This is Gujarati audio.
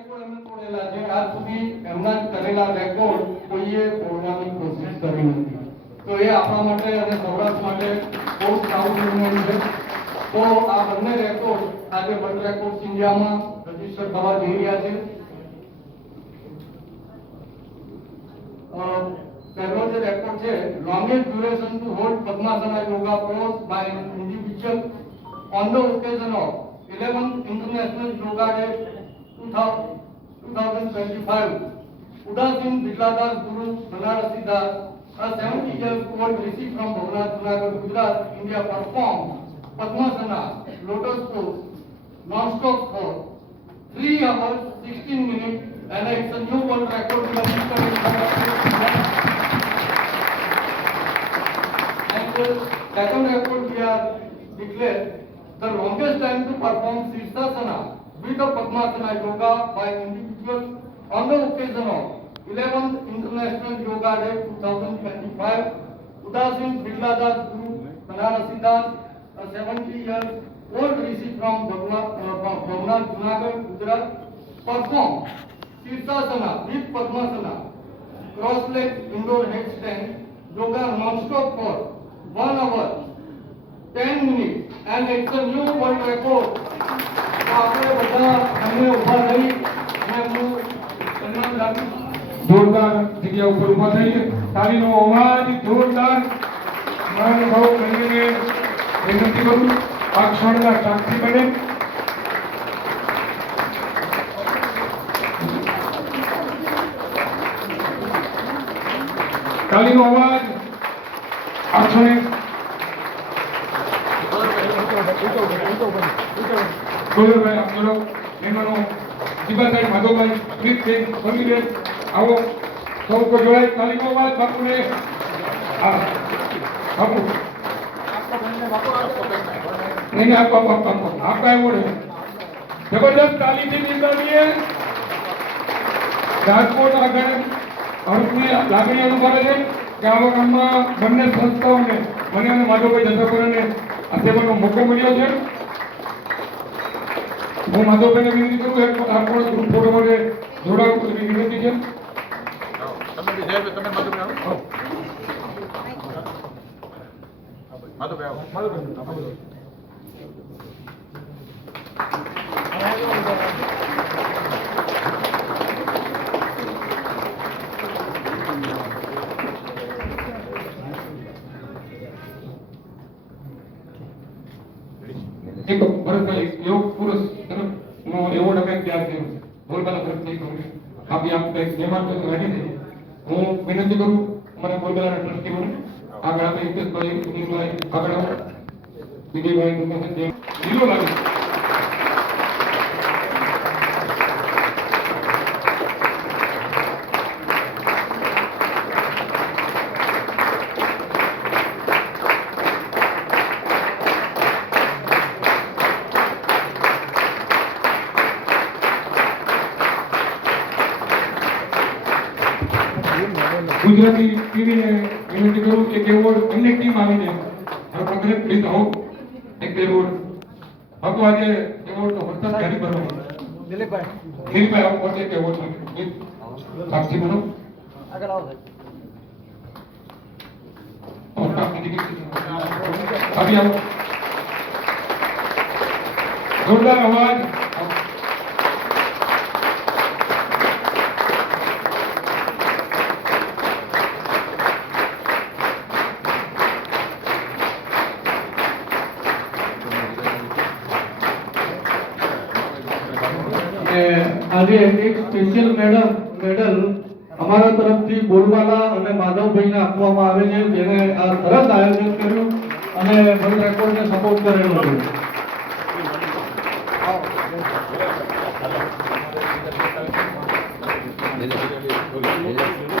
રેકોર્ડ અમે તોડેલા છે. આજ સુધી એમના કરેલા રેકોર્ડ કોઈએ તોડવાની કોશિશ કરી નથી. તો એ આપણા માટે અને સૌરાષ્ટ્ર માટે બહુ સારું નિર્ણય છે. તો આ બંને રેકોર્ડ આજે વર્લ્ડ રેકોર્ડ ઇન્ડિયામાં રજીસ્ટર થવા જઈ રહ્યા છે. પહેલો જે રેકોર્ડ છે, longest duration to hold Padmasana yoga pose by an individual on the occasion of 11th International Yoga Day 2025. Udasin Bidladas Guru Banarasi Das, a 70-year-old rishi from Bhavnath, Junagadh, Gujarat, India, performed Padmasana lotus pose non-stop for 3 hours 16 minutes, and it's a new world record. And the second record we are declared the longest time to perform Sirsasana with the Padmasana yoga by individuals on the occasion of 11th International Yoga Day 2025. Udasin Bidladas Guru Banarasi Das, a 70-year-old rishi from Bhavnath, Junagadh, Gujarat, performed Sirsasana with Padmasana, cross-leg indoor headstand yoga non-stop for 1 hour 10 minutes, and it's a new world record. તો આપણે બધા અમે ઊભા થઈ અને એમનું સન્માન રાખીશું. જોરદાર જગ્યા ઉપર ઊભા થઈએ. તાળીનો અવાજ જોરદાર. મહાનુભાવ બંનેને વિનંતી કરું આ ક્ષણના સાક્ષી બને. તાળીનો અવાજ આ ક્ષણે ગોલરભાઈ આપનો મહેમાનો જીબાભાઈ માધવભાઈ પ્રીતબેન સમીબેન આવો સૌ કોઈ જોડાય. તાલીનો અવાજ બાપુને બાપુ નહીં આપવા એવોર્ડ જબરદસ્ત તાલીથી નિર્માણીએ રાજકોટ આગળ હર્ષની લાગણી અનુભવે છે કે આવા કામમાં બંને સંસ્થાઓને મને અને માધવભાઈ જસાપરાને આ સેવાનો મોકો મળ્યો છે. હું માધવભાઈને વિનંતી કરું આપણો ગ્રુપ ફોટો માટે જોડાવું એવી વિનંતી છે. ભરતભાઈ યોગ પુરુષ તરફનો એવોર્ડ અમે ત્યાં છે બોલબાલા તરફથી આપી આપ મહેમાન રેડી છે. હું વિનંતી કરું અમારા બોલબાલાના ટ્રસ્ટીઓને આગળ આપણે હિતેશભાઈ સુનિલભાઈ આગળ આવો. વિજયભાઈ લીલો લાગે ગુજરાતી ટીવીને વિનંતી કરું એક એવોર્ડ અન્ય ટીમ આવીને આપણે પ્લીઝ આવો એક એવોર્ડ હતો આજે એવોર્ડ તો વરસાદ ક્યારે ભરવાનો દિલીપભાઈ આવો એક એવોર્ડ સાક્ષી બનો આગળ આવો અભી આવો જોરદાર અવાજ. આજે એક સ્પેશિયલ મેડલ અમારા તરફથી બોલબાલા અને માધવભાઈને આપવામાં આવે છે, જેને આ સરસ આયોજન કર્યું અને વર્લ્ડ રેકોર્ડને સપોર્ટ કરેલો છે.